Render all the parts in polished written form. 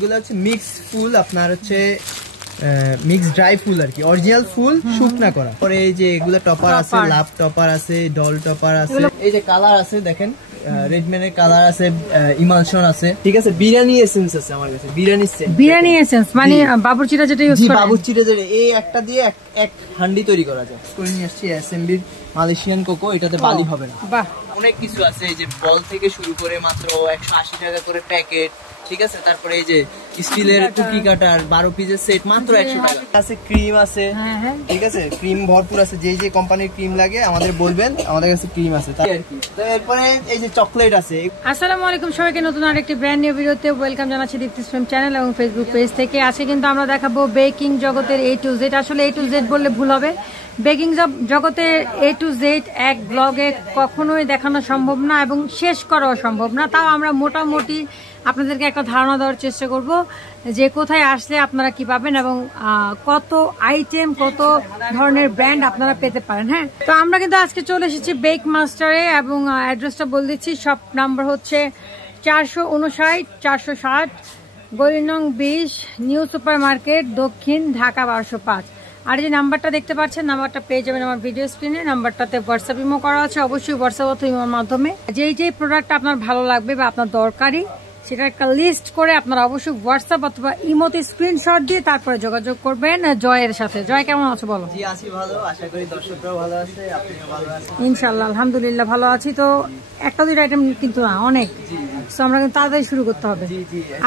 এগুলো হচ্ছে মিক্স ফুল, আপনার হচ্ছে মিক্স ড্রাই ফুল আর কি, অরিজিনাল ফুল শুকনা করা। পরে এই যে এগুলো টপার আছে, লাভ টপার আছে, ডল টপার আছে, এই যে কালার আছে দেখেন, রেডম্যানের কালার আছে, ইমালশন আছে, ঠিক আছে। বিরিয়ানি এসেন্স আছে আমার কাছে, বিরিয়ানি এসেন্স মানে বাবুর্চিটা যেটা ইউজ করে, বাবুর্চিটা যেটা এই একটা দিয়ে এক হান্ডি তৈরি করা যায়। করে নিয়ে আসছি এসএমবির মালয়েশিয়ান কোকো, এটাতে বালি হবে না। বাহ, অনেক কিছু আছে, এই যে বল থেকে শুরু করে মাত্র 180 টাকা করে প্যাকেট, ঠিক আছে। তারপরে এই যে স্টিলের কুকি কাটার 12 পিসের সেট মাত্র 100 টাকা আছে। ক্রিম আছে, ঠিক আছে, ক্রিম ভরপুর আছে, যে যে কোম্পানির ক্রিম লাগে আমাদের বলবেন, আমাদের কাছে ক্রিম আছে তাই আর কি। তারপরে এই যে চকলেট আছে। আসসালামু আলাইকুম সবাইকে, নতুন আরেকটি ব্র্যান্ড নিউ ভিডিওতে ওয়েলকাম জানাচ্ছি দীপ্তিস ফ্রেম চ্যানেল এবং ফেসবুক পেজ থেকে। আজকে কিন্তু আমরা দেখাবো বেকিং জগতের A to Z। আসলে A to Z বললে ভুল হবে, বেকিং জগতের A to Z এক ব্লগে কখনোই দেখানো সম্ভব না এবং শেষ করাও সম্ভব না। তাও আমরা মোটামুটি আপনাদেরকে একটা ধারণা দেওয়ার চেষ্টা করব যে কোথায় আসলে আপনারা কি পাবেন এবং কত আইটেম, কত ধরনের ব্র্যান্ড আপনারা পেতে পারেন। হ্যাঁ, তো আমরা কিন্তু আজকে চলে এসেছি বেক মাস্টারে এবং অ্যাড্রেসটা বলে দিচ্ছি। শপ নাম্বার হচ্ছে 459 460 গলি নং 20, নিউ সুপার মার্কেট, দক্ষিণ ঢাকা 1205। আর যে নাম্বারটা দেখতে পাচ্ছেন, নাম্বারটা পেয়ে যাবেন আমার ভিডিও স্ক্রিনে। নাম্বারটাতে হোয়াটসঅ্যাপ ইমো করা আছে, অবশ্যই হোয়াটসঅ্যাপ অথবা ইমোর মাধ্যমে যেই প্রোডাক্ট আপনার ভালো লাগবে বা আপনার দরকারি সেটা একটা লিস্ট করে আপনারা অবশ্যই হোয়াটসঅ্যাপ অথবা ইমোতে স্ক্রিনশট দিয়ে তারপরে যোগাযোগ করবেন জয়ের সাথে। জয়, কেমন আছো বলো? জি আছি ভালো, আশা করি দর্শকরাও ভালো আছে, আপনিও ভালো আছেন? ইনশাআল্লাহ আলহামদুলিল্লাহ ভালো আছি। তো একটা দুইটা আইটেম কিন্তু না, অনেক, তো আমরা কিন্তু তাড়াতাড়ি শুরু করতে হবে।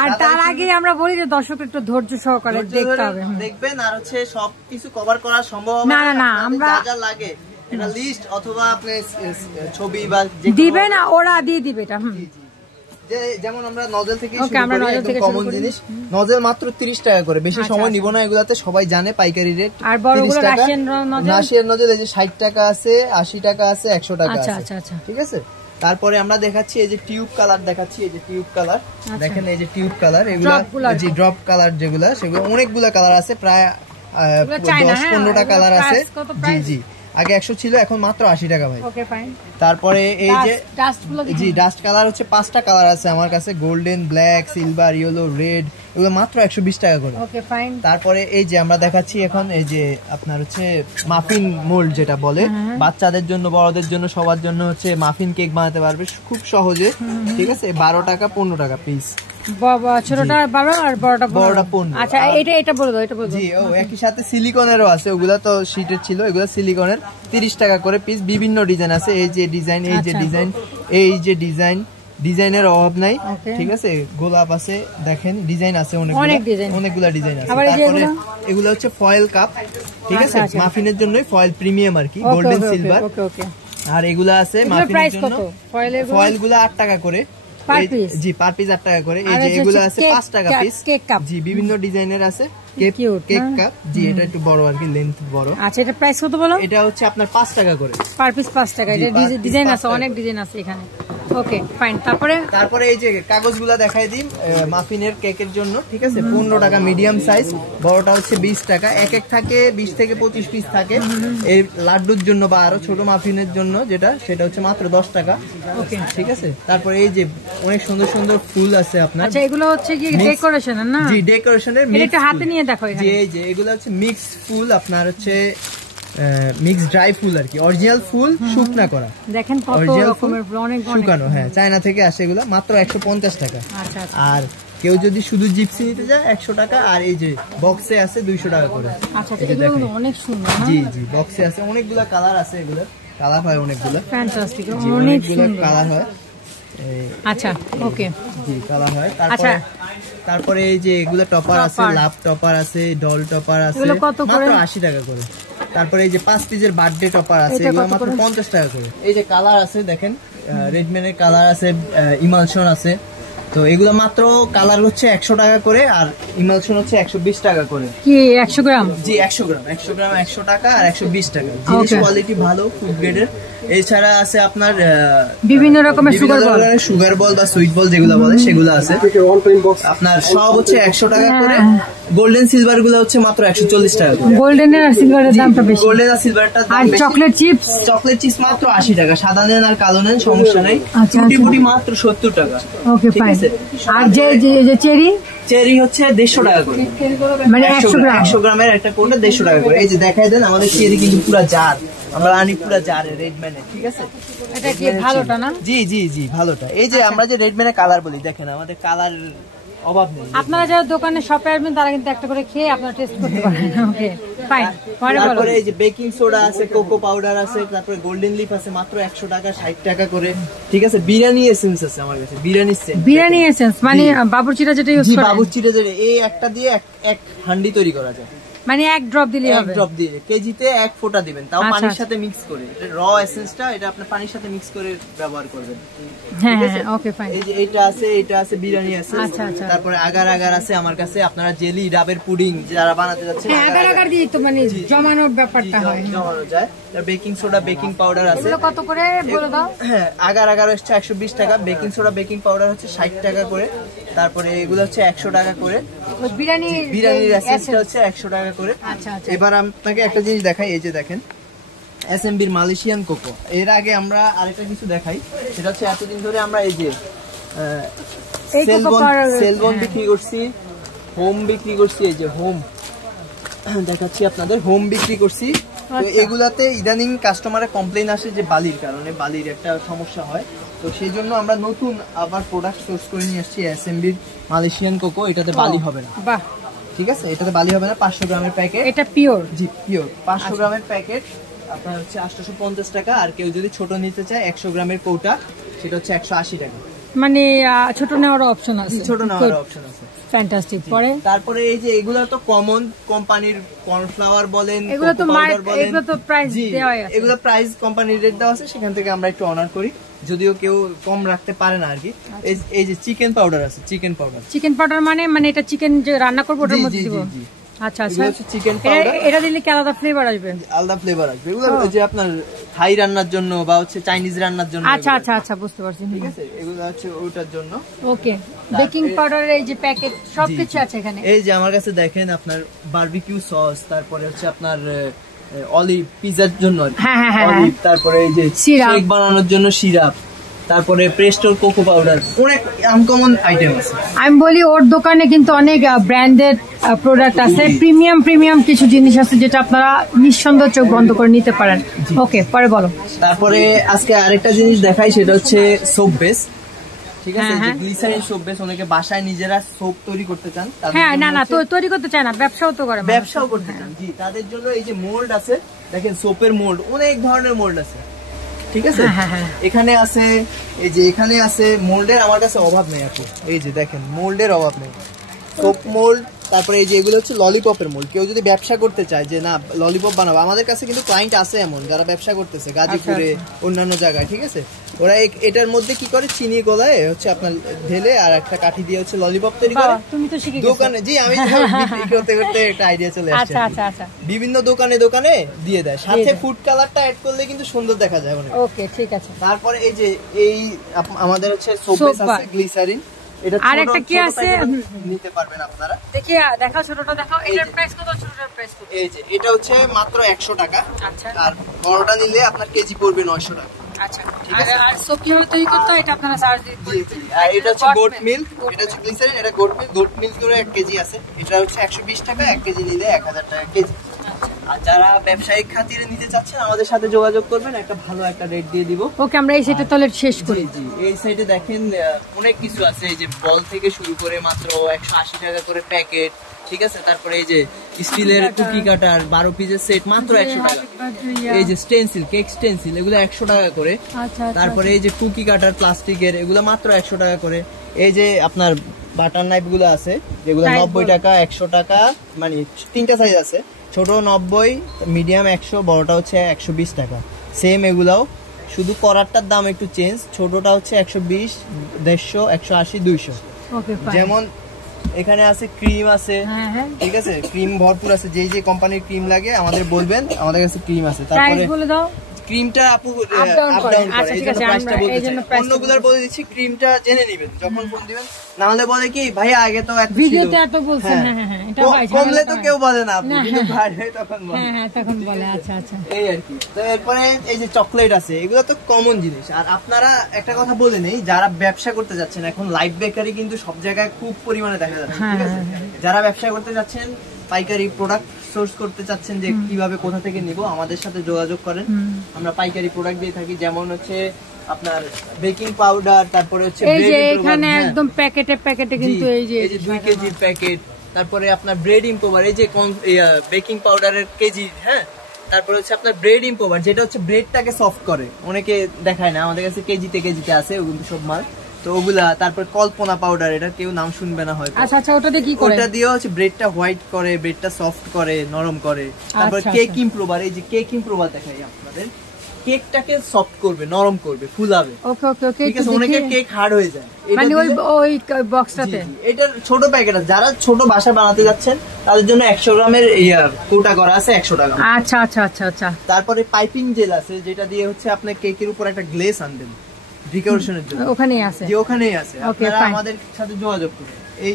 আর তার আগে আমরা বলি যে দর্শক একটু ধৈর্য সহকারে দেখতে হবে, দেখবেন। আর হচ্ছে সবকিছু কভার করা সম্ভব না, না আমরা যা যা লাগে এটা লিস্ট অথবা আপনি ছবি বা দিবে না, ওরা দিয়ে দিবে এটা। যেমন আমরা নজল থেকে কমন জিনিস, নজল মাত্র 30 টাকা করে, বেশি সময় নিব না, এগুলাতে সবাই জানে পাইকারি রেট। আর বড়গুলো রাশিয়ান নজল এই যে 60 টাকা আছে, 80 টাকা আছে, 100 টাকা আছে, ঠিক আছে। তারপরে আমরা দেখাচ্ছি এই যে টিউব কালার দেখাচ্ছি, এই যে টিউব কালার দেখেন, এই যে টিউব কালার, এগুলা যে ড্রপ কালার যেগুলা, সেগুলো অনেকগুলা কালার আছে, প্রায় 10-15টা কালার আছে। জি জি, আগে 100 ছিল, এখন মাত্র 80 টাকা ভাই। তারপরে এই যে জি ডাস্ট কালার হচ্ছে 5টা কালার আছে আমার কাছে, golden, black, silver, yellow, red, এগুলো মাত্র 120 টাকা করে। তারপরে এই যে আমরা দেখাচ্ছি এখন এই যে আপনার হচ্ছে মাফিন মোল্ড যেটা বলে, বাচ্চাদের জন্য, বড়দের জন্য, সবার জন্য হচ্ছে মাফিন কেক বানাতে পারবে খুব সহজে, ঠিক আছে। 12 টাকা 15 টাকা পিস, ছোটটা 12 আর বড়টা 15। আচ্ছা, এটা বলে দাও, এটা বলে দাও। জি, ও একই সাথে সিলিকনেরও আছে, ওগুলা তো শীটের ছিল, এগুলা সিলিকনের 30 টাকা করে পিস। বিভিন্ন ডিজাইন আছে, এই যে ডিজাইন, এই যে ডিজাইন, এই যে ডিজাইন, ডিজাইনের অভাব নাই, ঠিক আছে। গোলাপ আছে, দেখেন ডিজাইন আছে অনেকগুলা ডিজাইন আছে। তারপরে এগুলো হচ্ছে ফয়েল কাপ, ঠিক আছে, মাফিনের জন্যই ফয়েল প্রিমিয়াম আর কি, গোল্ডেন সিলভার। আর এগুলা আছে মাফিনের জন্য, ফয়েল গুলা 8 টাকা করে জি, পার পিস 8 টাকা করে। এই যে এগুলো আছে 5 টাকা পিস, জি, বিভিন্ন ডিজাইনের আছে কেক কাপ। জি, এটা একটু বড় আর কি, লেন্থ বড়। আচ্ছা, এটা প্রাইস কত বলো? এটা হচ্ছে আপনার 5 টাকা করে পার পিস, 5 টাকা। এটা ডিজাইন আছে, অনেক ডিজাইন আছে এখানে। Okay fine. তারপরে এই যে কাগজগুলা দেখাই দিই মাফিনের কেকের জন্য, ঠিক আছে। 15 টাকা মিডিয়াম সাইজ, বড়টা হচ্ছে 20 টাকা। এক থাকে 20 থেকে 25 পিস থাকে। এই লাড্ডুর জন্য বা আরো ছোট মাফিনের জন্য যেটা, সেটা হচ্ছে মাত্র 10 টাকা, ওকে, ঠিক আছে। তারপরে এই যে অনেক সুন্দর সুন্দর ফুল আছে আপনার। আচ্ছা, এগুলো হচ্ছে কি ডেকোরেশনের না? জি, ডেকোরেশনের। এটা হাতে নিয়ে দেখো এখানে, জি, এই যে এগুলো হচ্ছে মিক্স ফুল, আপনার হচ্ছে মিক্স ড্রাই ফুল আর কি, অরিজিনাল ফুল শুকনা করা, দেখেন কত রকমের, অনেক শুকানো, হ্যাঁ, চায়না থেকে আসে এগুলো, মাত্র 150 টাকা। আচ্ছা, আর কেউ যদি শুধু জিপসি নিতে যায় 100 টাকা, আর এই যে বক্সে আছে 200 টাকা করে। আচ্ছা, এগুলো অনেক সুন্দর। জি জি, বক্সে আছে অনেকগুলা কালার আছে, এগুলো কালার হয় অনেকগুলো, ফ্যান্টাস্টিক, অনেকগুলো কালার হয়। আচ্ছা, ওকে, জি, কালার হয়। তারপরে এই যে এগুলো টপার আছে, লাভ টপার আছে, ডল টপার আছে, মাত্র 80 টাকা করে। তারপরে এই যে 5 পিসের বার্থডে টপার আছে, এগুলো মাত্র 50 টাকা করে। এই যে কালার আছে দেখেন, রেডম্যানের কালার আছে, ইমালশন আছে, তো এগুলো মাত্র কালার হচ্ছে 100 টাকা করে, আর ইমালশন হচ্ছে 120 টাকা করে। কি 100 গ্রাম? জি, 100 গ্রাম 100 টাকা আর 120 টাকা। জিনিস কোয়ালিটি ভালো, ফুড গ্রেডের। এছাড়া আছে আপনার বিভিন্ন রকমের সুগার বল বা সুইট বল যেগুলো বলে, সেগুলো আছে আপনার। সব হচ্ছে 100 টাকা করে। গোল্ডেন সিলভার গুলো হচ্ছে মাত্র 140 টাকা করে। গোল্ডেন আর সিলভারের দামটা বেশি। গোল্ডেন আর সিলভারটা দাম বেশি। চকলেট চিপস মাত্র 80 টাকা। সাদা নেন আর কালো নেন, সমস্যা নেই। টুটি ফুটি মাত্র 70 টাকা, ওকে, ঠিক আছে। আছে। আর যে চেরি হচ্ছে 150 টাকা করে, মানে 100 গ্রামের একটা কোটা 150 টাকা করে। এই যে দেখাই দেন আমাদের চেরি কিন্তু পুরো জার, আমরা আনি পুরো জারে রেডম্যানে, ঠিক আছে। এটা কি ভালোটা না? জি জি জি ভালোটা। এই যে আমরা যে রেডম্যানে কালার বলি, দেখেন আমাদের কালার অভাব নেই। আপনারা যারা দোকানে শপে আসবেন তারা কিন্তু একটা করে খেয়ে আপনারা টেস্ট করতে পারেন। Okay fine. তারপরে এই যে বেকিং সোডা আছে, কোকো পাউডার আছে, তারপরে গোল্ডেন লিফ আছে মাত্র 100 টাকা 60 টাকা করে, ঠিক আছে। বিরিয়ানি এসেন্স আছে আমার কাছে, বিরিয়ানি এসেন্স মানে বাবুর্চিটা যেটা ইউজ করে, বাবুর্চিটা যেটা এই একটা দিয়ে এক হান্ডি তৈরি করা যায়, মানে এক ড্রপ দিলে হবে, এক ড্রপ দিয়ে কেজিতে 1 ফোঁটা দিবেন, তাও পানির সাথে মিক্স করে। এটা র এসেন্সটা, এটা আপনি পানির সাথে মিক্স করে ব্যবহার করবেন। হ্যাঁ হ্যাঁ ওকে ফাইন। এই যে এটা আছে বিরিয়ানি আছে। তারপরে আগার আছে আমার কাছে। আপনারা জেলি ডাবের পুডিং যারা বানাতে যাচ্ছেন, আগার দিয়ে তো মানে জমানোর ব্যাপারটা হয়, জমানো যায়। বেকিং সোডা বেকিং পাউডার আছে। এগুলো কত করে বলে দাও? হ্যাঁ আগার হচ্ছে 120 টাকা, বেকিং সোডা বেকিং পাউডার হচ্ছে 60 টাকা করে, তারপরে এগুলো হচ্ছে 100 টাকা করে, বিরিয়ানির এসেন্সটা হচ্ছে 100 টাকা করে। আচ্ছা আচ্ছা। এবার আপনাকে একটা জিনিস দেখাই, এই যে দেখেন এসএমবির মালয়েশিয়ান কোকো। এর আগে আমরা আরেকটা কিছু দেখাই, সেটা হচ্ছে এতদিন ধরে আমরা এই যে সেলবন বিক্রি করছি, হোম বিক্রি করছি, এই যে হোম দেখাচ্ছি আপনাদের, হোম বিক্রি করছি। তো এগুলাতে ইদানিং কাস্টমারের কমপ্লেইন আসে যে বালির কারণে, বালির একটা সমস্যা হয়। তো সেই জন্য আমরা নতুন আবার প্রোডাক্ট সোর্স করে নিয়ে আসছি এসএমবির মালয়েশিয়ান কোকো। এটাতে বালি হবে না, বাহ, ঠিক আছে, এটাতে বালি হবে না। 500 গ্রামের প্যাকেট, এটা পিওর, জি পিওর। 500 গ্রামের প্যাকেট আপনার হচ্ছে 850 টাকা, আর কেউ যদি ছোট নিতে চায় 100 গ্রামের কৌটা, সেটা হচ্ছে 180 টাকা। মানে ছোট নেওয়ার অপশন আছে, ছোট নেওয়ার অপশন আছে। ফ্যান্টাস্টিক। পরে তারপরে এই যে এগুলো তো কমন কোম্পানির কর্নফ্লাওয়ার বলেন, এগুলো তো এগুলো তো প্রাইস দেওয়া আছে, এগুলো প্রাইস কোম্পানির রেট দেওয়া আছে, সেখান থেকে আমরা একটু অনার করি, যদিও কেউ কম রাখতে পারে না আর কি। এই যে চিকেন পাউডার আছে, চিকেন পাউডার মানে এটা চিকেন যে রান্না করব ওটার মধ্যে দিব। আচ্ছা আচ্ছা, চিকেন পাউডার এটা দিলে কি আলাদা ফ্লেভার আসবে? আলাদা ফ্লেভার আসবে। এগুলো যে আপনার থাই রান্নার জন্য বা হচ্ছে চাইনিজ রান্নার জন্য। আচ্ছা আচ্ছা আচ্ছা, বুঝতে পারছি, ঠিক আছে। এগুলো হচ্ছে ওটার জন্য। ওকে, বেকিং পাউডারের এই যে প্যাকেট সবকিছু আছে এখানে। এই যে আমার কাছে দেখেন আপনার বারবিকিউ সস, তারপরে হচ্ছে আপনার অলিভ পিজার জন্য অলিভ, তারপরে এই যে কেক বানানোর জন্য সিরাপ, তারপরে প্রেস্টোর কোকো পাউডার, অনেক আনকমন আইটেম আছে। আমি বলি ওর দোকানে কিন্তু অনেক ব্র্যান্ডেড প্রোডাক্ট আছে, প্রিমিয়াম কিছু জিনিস আছে যেটা আপনারা নিঃসন্দেহে চোখ বন্ধ করে নিতে পারেন। ওকে, পরে বলো। তারপরে আজকে আরেকটা জিনিস দেখাই, সেটা হচ্ছে সোপ বেস, ঠিক আছে। যে গ্লিসারিন সোপ বেস, অনেকে বাসায় নিজেরা সোপ তৈরি করতে চান। হ্যাঁ, না তৈরি করতে চায় না, ব্যবসাও তো করে, ব্যবসাও করতে চান, জি। তাদের জন্য এই যে মোল্ড আছে, দেখেন সোপের মোল্ড, অনেক ধরনের মোল্ড আছে, ঠিক আছে। এখানে আছে, এই যে এখানে আছে মোল্ডের আমার কাছে অভাব নেই আপু, এই যে দেখেন মোল্ডের অভাব নেই, সোপ মোল্ড। তারপরে এই যে এগুলো হচ্ছে ললিপপের মোল্ড। কেউ যদি ব্যবসা করতে চায় যে না ললিপপ বানাবো, আমাদের কাছে কিন্তু ক্লায়েন্ট আছে এমন যারা ব্যবসা করতেছে গাজীপুরে, অন্যান্য জায়গায়, ঠিক আছে। ওরা এটার মধ্যে কি করে, চিনি গলায় হচ্ছে আপনার ঢেলে আর একটা কাঠি দিয়ে হচ্ছে ললিপপ তৈরি করে দোকানে। জি, আমি বিক্রি করতে করতে একটা আইডিয়া চলে আসছে, বিভিন্ন দোকানে দিয়ে দেয়, সাথে ফুড কালারটা অ্যাড করলে কিন্তু সুন্দর দেখা যায় অনেক। ওকে, ঠিক আছে। তারপরে এই যে এই আমাদের হচ্ছে সোপ বেস আছে, গ্লিসারিন, আর একটা কি আছে নিতে পারবেন আপনারা। দেখাও, ছোটটা দেখাও। এটার প্রাইস কত? ছোটটার প্রাইস কত? এই যে এটা হচ্ছে মাত্র 100 টাকা। আচ্ছা, আর বড়টা নিলে আপনার কেজি পড়বে 900 টাকা। আচ্ছা, আর সোপ কিভাবে তৈরি করতে হয় এটা আপনারা সার্চ দিয়ে দিন। আর এটা হচ্ছে গোট মিল্ক, এটা হচ্ছে গ্লিসারিন, এটা গোট মিল্ক করে 1 কেজি আছে, এটা হচ্ছে 120 টাকা, 1 কেজি নিলে 1000 টাকা কেজি। আর যারা ব্যবসায়িক খাতিরে নিতে চাচ্ছেন আমাদের সাথে যোগাযোগ করবেন, একটা ভালো একটা রেট দিয়ে দিব। ওকে, আমরা এই সাইডে তাহলে শেষ করি। জি, এই সাইডে দেখেন অনেক কিছু আছে, এই যে বল থেকে শুরু করে মাত্র 180 টাকা করে প্যাকেট, ঠিক আছে। তারপরে এই যে স্টিলের কুকি কাটার 12 পিসের সেট মাত্র 100 টাকা। এই যে স্টেনসিল, কেক স্টেনসিল, এগুলো 100 টাকা করে। তারপরে এই যে কুকি কাটার প্লাস্টিকের, এগুলো মাত্র 100 টাকা করে। এই যে আপনার বাটার নাইফ গুলো আছে, যেগুলো 90 টাকা, 100 টাকা, মানে 3টা সাইজ আছে, ছোট 90, মিডিয়াম 100, বড়টা হচ্ছে 120 টাকা। সেম এগুলাও, শুধু করারটার দাম একটু চেঞ্জ, ছোটটা হচ্ছে 120, 150, 180, 200। যেমন এখানে আছে ক্রিম আছে, ঠিক আছে, ক্রিম ভরপুর আছে, যে যে কোম্পানির ক্রিম লাগে আমাদের বলবেন, আমাদের কাছে ক্রিম আছে। তারপরে ক্রিমটা আপু আপ ডাউন করে, এই জন্য প্রাইসটা বলতে চাই, অন্যগুলোর বলে দিচ্ছি, ক্রিমটা জেনে নেবেন যখন ফোন দিবেন। না হলে বলে কি ভাইয়া আগে তো এত ভিডিওতে এত বলছেন। হ্যাঁ হ্যাঁ এটা হয়, কমলে তো কেউ বলে না, আপনি কিন্তু ভাড়ে তখন বলে। হ্যাঁ হ্যাঁ তখন বলে। আচ্ছা আচ্ছা, এই আর কি। তো এরপরে এই যে চকলেট আছে, এগুলো তো কমন জিনিস। আর আপনারা একটা কথা বলে নেই, যারা ব্যবসা করতে যাচ্ছেন, এখন লাইভ বেকারি কিন্তু সব জায়গায় খুব পরিমাণে দেখা যাচ্ছে, ঠিক আছে? যারা ব্যবসা করতে যাচ্ছেন, পাইকারি প্রোডাক্ট সোর্স করতে চাচ্ছেন যে কিভাবে কোথা থেকে নিব, আমাদের সাথে যোগাযোগ করেন। আমরা পাইকারি প্রোডাক্ট দিয়ে থাকি, যেমন হচ্ছে আপনার বেকিং পাউডার, তারপরে হচ্ছে এই যে এখানে একদম প্যাকেটে প্যাকেটে কিন্তু এই যে 2 কেজির প্যাকেট, তারপরে আপনার ব্রেড ইম্পোভার, এই যে বেকিং পাউডারের কেজি, হ্যাঁ, তারপরে হচ্ছে আপনার ব্রেড ইম্পোভার, যেটা হচ্ছে ব্রেডটাকে সফট করে, অনেকে দেখায় না, আমাদের কাছে কেজিতে আছে ওগুলো সব মাল। তো ওগুলা, তারপর কল্পনা পাউডার, এটা কেউ নাম শুনবে না হয়তো। আচ্ছা আচ্ছা, ওটা দিয়ে কি করে? ওটা দিয়ে হচ্ছে ব্রেডটা হোয়াইট করে, ব্রেডটা সফট করে, নরম করে। তারপর কেক ইমপ্রুভার, এই যে কেক ইমপ্রুভার দেখাই আপনাদের, কেকটাকে সফট করবে, নরম করবে, ফুলাবে। ওকে ওকে ওকে, ঠিক আছে? অনেকের কেক হার্ড হয়ে যায়, মানে ওই বক্সটাতে। এটার ছোট প্যাকেট আছে, যারা ছোট বাসা বানাতে যাচ্ছেন তাদের জন্য 100 গ্রামের কোটা করা আছে 100 টাকা। আচ্ছা আচ্ছা আচ্ছা আচ্ছা। তারপরে পাইপিং জেল আছে, যেটা দিয়ে হচ্ছে আপনি কেকের উপর একটা গ্লেজ আনবেন ডেকোরেশনের জন্য, ওখানেই আছে, যে ওখানেই আছে। আপনারা আমাদের সাথে যোগাযোগ করুন। এই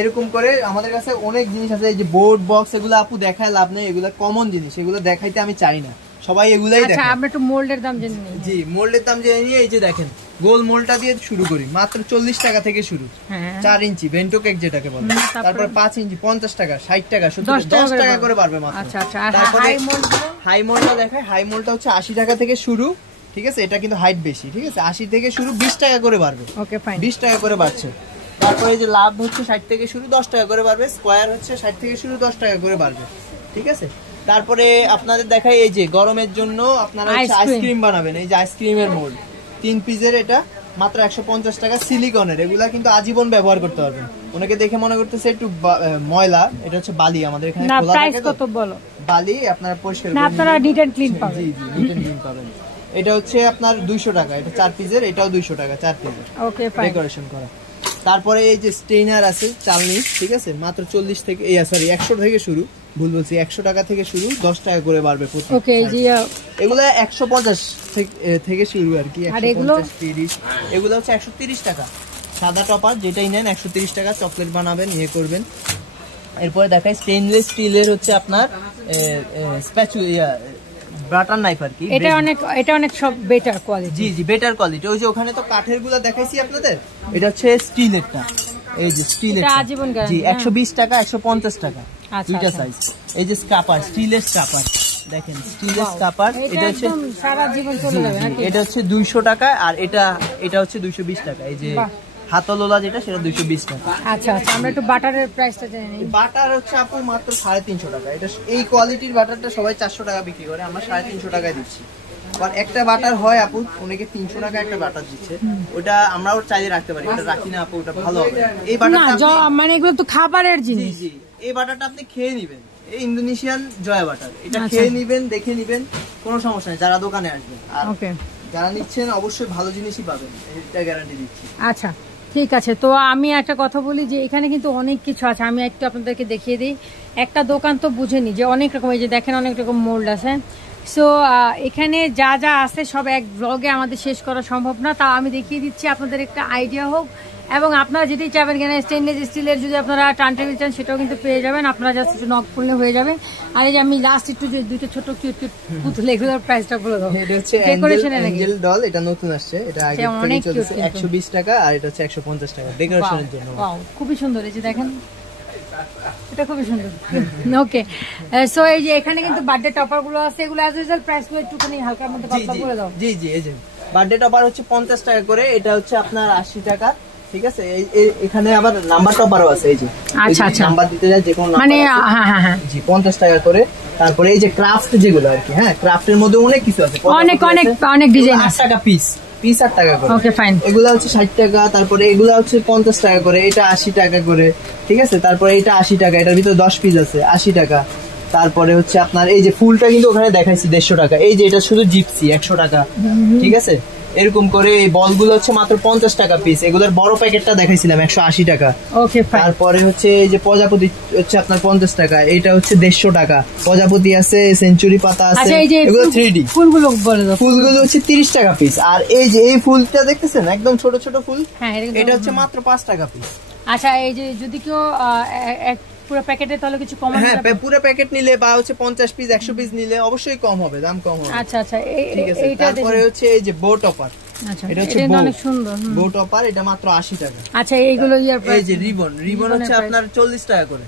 এরকম করে আমাদের কাছে অনেক জিনিস আছে। এই যে বোর্ড বক্স, এগুলো আপু দেখায় লাভ নেই, এগুলো কমন জিনিস, এগুলো দেখাইতে আমি চাই না, সবাই এগুলাই দেখে। আচ্ছা, আমরা একটু মোল্ডের দাম জেনে নিই। জি, মোল্ডের দাম জেনে নিয়ে, এই যে দেখেন গোল মোল্ডটা দিয়ে শুরু করি, মাত্র 40 টাকা থেকে শুরু। 4 ইঞ্চি বেন্টো কেক যেটাকে বলে, তারপর 5 ইঞ্চি 50 টাকা, 60 টাকা, 10 টাকা করে পারবে মাত্র। আচ্ছা আচ্ছা। তারপরে হাই মোল্ডটা দেখায়, হাই মোল্ডটা হচ্ছে 80 টাকা থেকে শুরু, ঠিক আছে? এটা কিন্তু হাইট বেশি, ঠিক আছে? 80 থেকে শুরু, 20 টাকা করে বাড়বে। ওকে ফাইন, 20 টাকা করে বাড়ছে। তারপরে এই যে লাভ হচ্ছে 60 থেকে শুরু, 10 টাকা করে বাড়বে। স্কয়ার হচ্ছে 60 থেকে শুরু, 10 টাকা করে বাড়বে, ঠিক আছে? তারপরে আপনাদের দেখাই, এই যে গরমের জন্য আপনারা আইসক্রিম বানাবেন, এই যে আইসক্রিমের মোল্ড 3 পিসের, এটা মাত্র 150 টাকা, সিলিকনের। এগুলা কিন্তু আজীবন ব্যবহার করতে পারবেন। অনেকে দেখে মনে করতেছে একটু ময়লা, এটা হচ্ছে বালি, আমাদের এখানে খোলা থাকে তো, বালি আপনারা পরিষ্কার করে, আপনারা নিট এন্ড ক্লিন পাবেন। জি জি, নিট এন্ড ক্লিন পাবেন। এটা হচ্ছে আপনার 200 টাকা, এটা 4 পিসের, এটাও 200 টাকা 4 পিসের, ওকে ফাইন, ডেকোরেশন করা। তারপরে এই যে স্টেইনার আছে চালনি, ঠিক আছে? মাত্র 40 থেকে 100 থেকে শুরু, ভুল বলছি, 100 টাকা থেকে শুরু, 10 টাকা করে বাড়বে প্রতি। ওকে, এই যে এগুলা 150 থেকে শুরু আর কি, 150 30, এগুলা হচ্ছে 130 টাকা। সাদা টপার যেটাই নেন 130 টাকা, চকলেট বানাবেন, ইয়ে করবেন। এরপরে দেখাই স্টেইনলেস স্টিলের হচ্ছে আপনার স্প্যাচুলা, বাটার নাইফ আর কি। এটা অনেক সব বেটার কোয়ালিটি। জি জি, বেটার কোয়ালিটি। ওই যে ওখানে তো কাঠের গুলা দেখাইছি আপনাদের, এটা হচ্ছে স্টিলেরটা, এই যে স্টিলেরটা, জি 120 টাকা 150 টাকা, দুইটা সাইজ। এই যে স্কাপার, স্টিলের স্কাপার দেখেন, স্টিলের স্কাপার, এটা হচ্ছে সারা জীবন চলে যাবে নাকি? এটা হচ্ছে 200 টাকা, আর এটা হচ্ছে 220 টাকা। এই যে হাতলোলা যেটা, সেটা 220 টাকা। আচ্ছা আচ্ছা, আমরা একটু বাটারের প্রাইসটা জেনে নিই। বাটার হচ্ছে আপু মাত্র 350 টাকা। এটা এই কোয়ালিটির বাটারটা সবাই 400 টাকা বিক্রি করে, আমরা 350 টাকায় দিচ্ছি। আবার একটা বাটার হয় আপু, অনেকে 300 টাকা একটা বাটার দিচ্ছে, ওটা আমরাও চাইলে রাখতে পারি, ওটা রাখি না আপু, ওটা ভালো হবে। এই বাটারটা মানে এগুলো তো খাবারের জিনিস। জি, এই বাটারটা আপনি খেয়ে নেবেন, এই ইন্দোনেশিয়ান জয়া বাটার, এটা খেয়ে নেবেন, দেখে নেবেন, কোনো সমস্যা নেই যারা দোকানে আসবেন। আর যারা নিচ্ছেন অবশ্যই ভালো জিনিসই পাবেন, এটা গ্যারান্টি দিচ্ছি। আচ্ছা ঠিক আছে, তো আমি একটা কথা বলি যে এখানে কিন্তু অনেক কিছু আছে, আমি একটু আপনাদেরকে দেখিয়ে দিই। একটা দোকান তো বুঝেনি যে অনেক রকম, এই যে দেখেন অনেক রকম মোল্ড আছে। সো এখানে যা যা আছে সব এক ব্লগে আমাদের শেষ করা সম্ভব না, তাও আমি দেখিয়ে দিচ্ছি আপনাদের একটা আইডিয়া হোক। এবং আপনারা যেটি চাইবেন, কেন স্টেনলেস স্টিলের যদি আপনারা টার্ন টেবিল চান সেটাও কিন্তু পেয়ে যাবেন, আপনারা জাস্ট একটু নক করলে হয়ে যাবে। আর এই যে আমি লাস্ট একটু যে দুইটা ছোট কিউট কিউট পুতুল, এগুলোর প্রাইসটা বলে দাও। এটা হচ্ছে অ্যাঞ্জেল ডল, এটা নতুন আসছে, এটা আগে থেকে চলছে 120 টাকা, আর এটা হচ্ছে 150 টাকা ডেকোরেশনের জন্য। ওয়াও, খুবই সুন্দর, এই যে দেখেন এটা খুবই সুন্দর। ওকে, সো এই যে এখানে কিন্তু বার্থডে টপার গুলো আছে, এগুলো অ্যাজ ইউজুয়াল প্রাইস গুলো একটুখানি হালকার মধ্যে পাতলা করে দাও। জি জি, এই যে বার্থডে টপার হচ্ছে 50 টাকা করে, এটা হচ্ছে আপনার 80 টাকা, ঠিক আছে? এখানে আবার নাম্বার টপারও আছে, এই যে আচ্ছা আচ্ছা, নাম্বার দিতে যায় যে কোন মানে হ্যাঁ হ্যাঁ হ্যাঁ, জি 50 টাকা করে। তারপরে এই যে ক্রাফট যেগুলো আর কি, হ্যাঁ ক্রাফটের মধ্যে অনেক কিছু আছে, অনেক ডিজাইন, 8 টাকা পিস 8 টাকা করে। ওকে ফাইন, এগুলা হচ্ছে 60 টাকা, তারপরে এগুলা হচ্ছে 50 টাকা করে, এটা 80 টাকা করে, ঠিক আছে? তারপরে এটা 80 টাকা, এটার ভিতরে 10 পিস আছে 80 টাকা। তারপরে হচ্ছে আপনার এই যে ফুলটা কিন্তু ওখানে দেখাইছি 150 টাকা। এই যে এটা শুধু জিপসি 100 টাকা, ঠিক আছে? এরকম করে এই বলগুলো হচ্ছে মাত্র 50 টাকা পিস। এগুলোর বড় প্যাকেটটা দেখাইছিলাম 180 টাকা। ওকে, তারপরে হচ্ছে এই যে প্রজাপতি হচ্ছে আপনার 50 টাকা, এটা হচ্ছে 150 টাকা। প্রজাপতি আছে, সেঞ্চুরি পাতা আছে, এগুলো 3D। ফুলগুলো বলে দাও। ফুলগুলো হচ্ছে 30 টাকা পিস। আর এই যে এই ফুলটা দেখতেছেন একদম ছোট ছোট ফুল, এটা হচ্ছে মাত্র 5 টাকা পিস। আচ্ছা, এই যে যদি কেউ পুরো প্যাকেটে তাহলে কিছু কম হবে? হ্যাঁ, পুরো প্যাকেট নিলে বা হচ্ছে 50 পিস 100 পিস নিলে অবশ্যই কম হবে, দাম কম হবে। আচ্ছা আচ্ছা, ঠিক আছে। তারপরে হচ্ছে এই যে বো টপার, এটা হচ্ছে অনেক সুন্দর বো টপার, এটা মাত্র 80 টাকা। আচ্ছা, এইগুলো এই যে রিবন হচ্ছে আপনার 40 টাকা করে,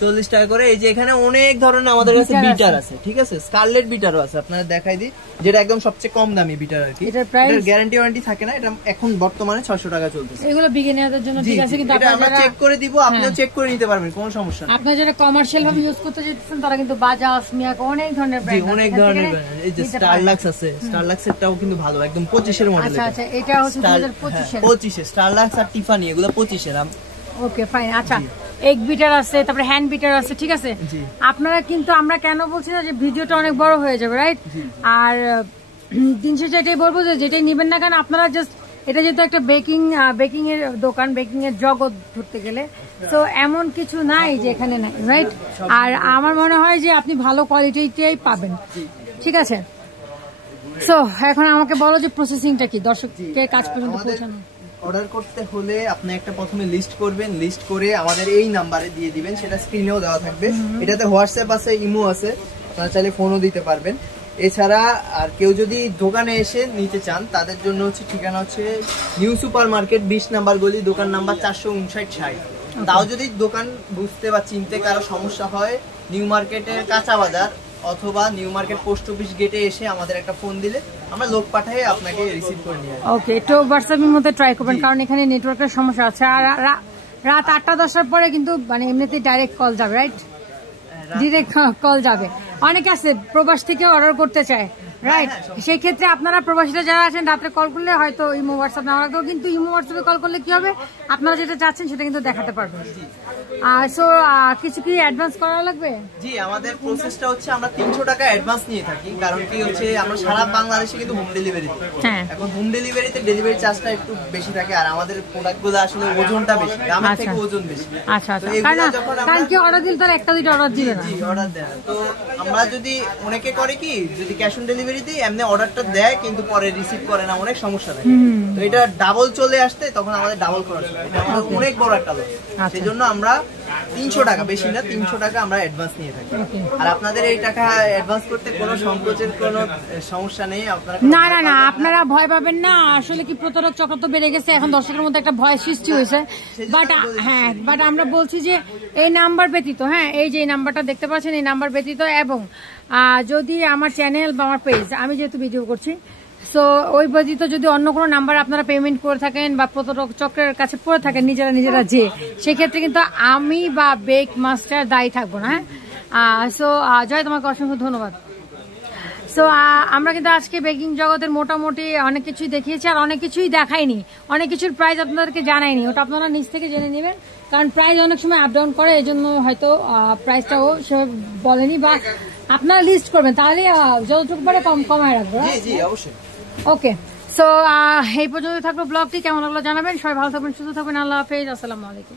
40 টাকা করে। এই যে এখানে অনেক ধরনের আমাদের কাছে বিটার আছে, ঠিক আছে, স্কারলেট বিটারও আছে, আপনারা দেখাই দিই, যেটা একদম সবচেয়ে কম দামি বিটার আর কি। এটার গ্যারান্টি ওয়ারেন্টি থাকে না, এটা এখন বর্তমানে 600 টাকা চলতেছে। এগুলো বিগিনারদের জন্য ঠিক আছে, কিন্তু এটা আমরা চেক করে দিব, আপনিও চেক করে নিতে পারবেন, কোনো সমস্যা নেই। আপনারা যারা কমার্শিয়াল ভাবে ইউজ করতে চাইছেন তারা কিন্তু বাজাজ, মিয়াক অনেক ধরনের ব্র্যান্ড, অনেক ধরনের ব্র্যান্ড। এই যে স্টারলাক্স আছে, স্টারলাক্স এরটাও কিন্তু ভালো, একদম 25 এর মডেল। আচ্ছা আচ্ছা, এটা হচ্ছে 2025 এর স্টারলাক্স আর টিফানি, এগুলো 25 এর। Okay fine. আচ্ছা, এক বিটার আছে, তারপরে হ্যান্ড বিটার আছে, ঠিক আছে। আপনারা কিন্তু, আমরা কেন বলছি না যে ভিডিওটা অনেক বড় হয়ে যাবে, রাইট? আর দিন শেষে এটাই বলবো যে যেটাই নিবেন না কেন আপনারা জাস্ট, এটা যেহেতু একটা বেকিং এর দোকান, বেকিং এর জগৎ ধরতে গেলে, তো এমন কিছু নাই যে এখানে নাই, রাইট? আর আমার মনে হয় যে আপনি ভালো কোয়ালিটিটাই পাবেন, ঠিক আছে। সো এখন আমাকে বলো যে প্রসেসিংটা কি দর্শকের কাছ পর্যন্ত পৌঁছানো। অর্ডার করতে হলে আপনি একটা প্রথমে লিস্ট করবেন, লিস্ট করে আমাদের এই নাম্বারে দিয়ে দিবেন, সেটা স্ক্রিনেও দেওয়া থাকবে। এটাতে হোয়াটসঅ্যাপ আছে, ইমো আছে, আপনারা চাইলে ফোনও দিতে পারবেন। এছাড়া আর কেউ যদি দোকানে এসে নিতে চান তাদের জন্য হচ্ছে ঠিকানা হচ্ছে নিউ সুপার মার্কেট 20 নাম্বার গলি, দোকান নাম্বার 459-60। তাও যদি দোকান বুঝতে বা চিনতে কারো সমস্যা হয়, নিউ মার্কেটের কাঁচা বাজার অথবা নিউ মার্কেট পোস্ট অফিস গেটে এসে আমাদের একটা ফোন দিলে আমরা লোক পাঠিয়ে আপনাকে রিসিভ করে নিয়ে আসবো। ওকে, তো হোয়াটসঅ্যাপের মধ্যে ট্রাই করবেন, কারণ এখানে নেটওয়ার্কের সমস্যা আছে। আর রাত 8টা-10টার পরে কিন্তু মানে এমনিতেই ডাইরেক্ট কল যাবে, রাইট? ডিরেক্ট কল যাবে। অনেকে আছে প্রবাস থেকে অর্ডার করতে চায়, রাইট? সেই ক্ষেত্রে আপনারা প্রবাসীরা যারা আছেন রাত্রে কল করলে হয়তো ইমো হোয়াটসঅ্যাপ না লাগতো, কিন্তু ইমো হোয়াটসঅ্যাপে কল করলে কি হবে, আপনারা যেটা চাচ্ছেন সেটা কিন্তু দেখাতে পারবেন। আর সো কিছু কি অ্যাডভান্স করা লাগবে? জি, আমাদের প্রসেসটা হচ্ছে আমরা 300 টাকা অ্যাডভান্স নিয়ে থাকি, কারণ কি হচ্ছে আমরা সারা বাংলাদেশে কিন্তু হোম ডেলিভারি দিই। এখন হোম ডেলিভারিতে ডেলিভারি চার্জটা একটু বেশি থাকে, আর আমাদের প্রোডাক্টগুলো আসলে ওজনটা বেশি, দামের থেকে ওজন বেশি। আচ্ছা আচ্ছা, কারণ কি অর্ডার দিলে তার একটা দুইটা অর্ডার দিবে না। জি, অর্ডার দেয় না। তো আমরা যদি অনেকে করে কি, যদি ক্যাশ অন ডেলিভারি দিই, এমনি অর্ডারটা দেয় কিন্তু পরে রিসিভ করে না, অনেক সমস্যা থাকে। তো এটা ডাবল চলে আসতে তখন আমাদের ডাবল খরচ হয়, এটা আমাদের অনেক বড় একটা লস। সেজন্য আমরা 300 টাকা, বেশি না, 300 টাকা আমরা অ্যাডভান্স নিয়ে থাকি। আর আপনাদের এই টাকা অ্যাডভান্স করতে কোনো সংকোচের কোনো সমস্যা নেই। আপনারা না না না, আপনারা ভয় পাবেন না। আসলে কি প্রতারক চক্র তো বেড়ে গেছে, এখন দর্শকের মধ্যে একটা ভয় সৃষ্টি হয়েছে। বাট আমরা বলছি যে এই নাম্বার ব্যতীত, হ্যাঁ, এই যে নাম্বারটা দেখতে পাচ্ছেন, এই নাম্বার ব্যতীত, এবং যদি আমার চ্যানেল বা আমার পেজ, আমি যেহেতু ভিডিও করছি, সো ওই ব্যতীত যদি অন্য কোনো নাম্বার আপনারা পেমেন্ট করে থাকেন বা প্রতারক চক্রের কাছে পড়ে থাকেন নিজেরা যে, সেক্ষেত্রে কিন্তু আমি বা বেক মাস্টার দায়ী থাকবো না। হ্যাঁ, সো জয়, তোমাকে অসংখ্য ধন্যবাদ। সো আমরা কিন্তু আজকে বেকিং জগতের মোটামুটি অনেক কিছুই দেখিয়েছি, আর অনেক কিছুই দেখাইনি, অনেক কিছুর প্রাইস আপনাদেরকে জানাইনি, ওটা আপনারা নিজ থেকে জেনে নেবেন, কারণ প্রাইস অনেক সময় আপ ডাউন করে, এই জন্য হয়তো প্রাইসটাও সেভাবে বলেনি, বা আপনারা লিস্ট করবেন, তাহলে যতটুকু পারে কমায় রাখবো। ওকে, সো এই পর্যন্ত থাকলো ব্লগটি। কেমন লাগলো জানাবেন, সবাই ভালো থাকবেন, সুস্থ থাকবেন, আল্লাহ হাফেজ, আসসালামু আলাইকুম।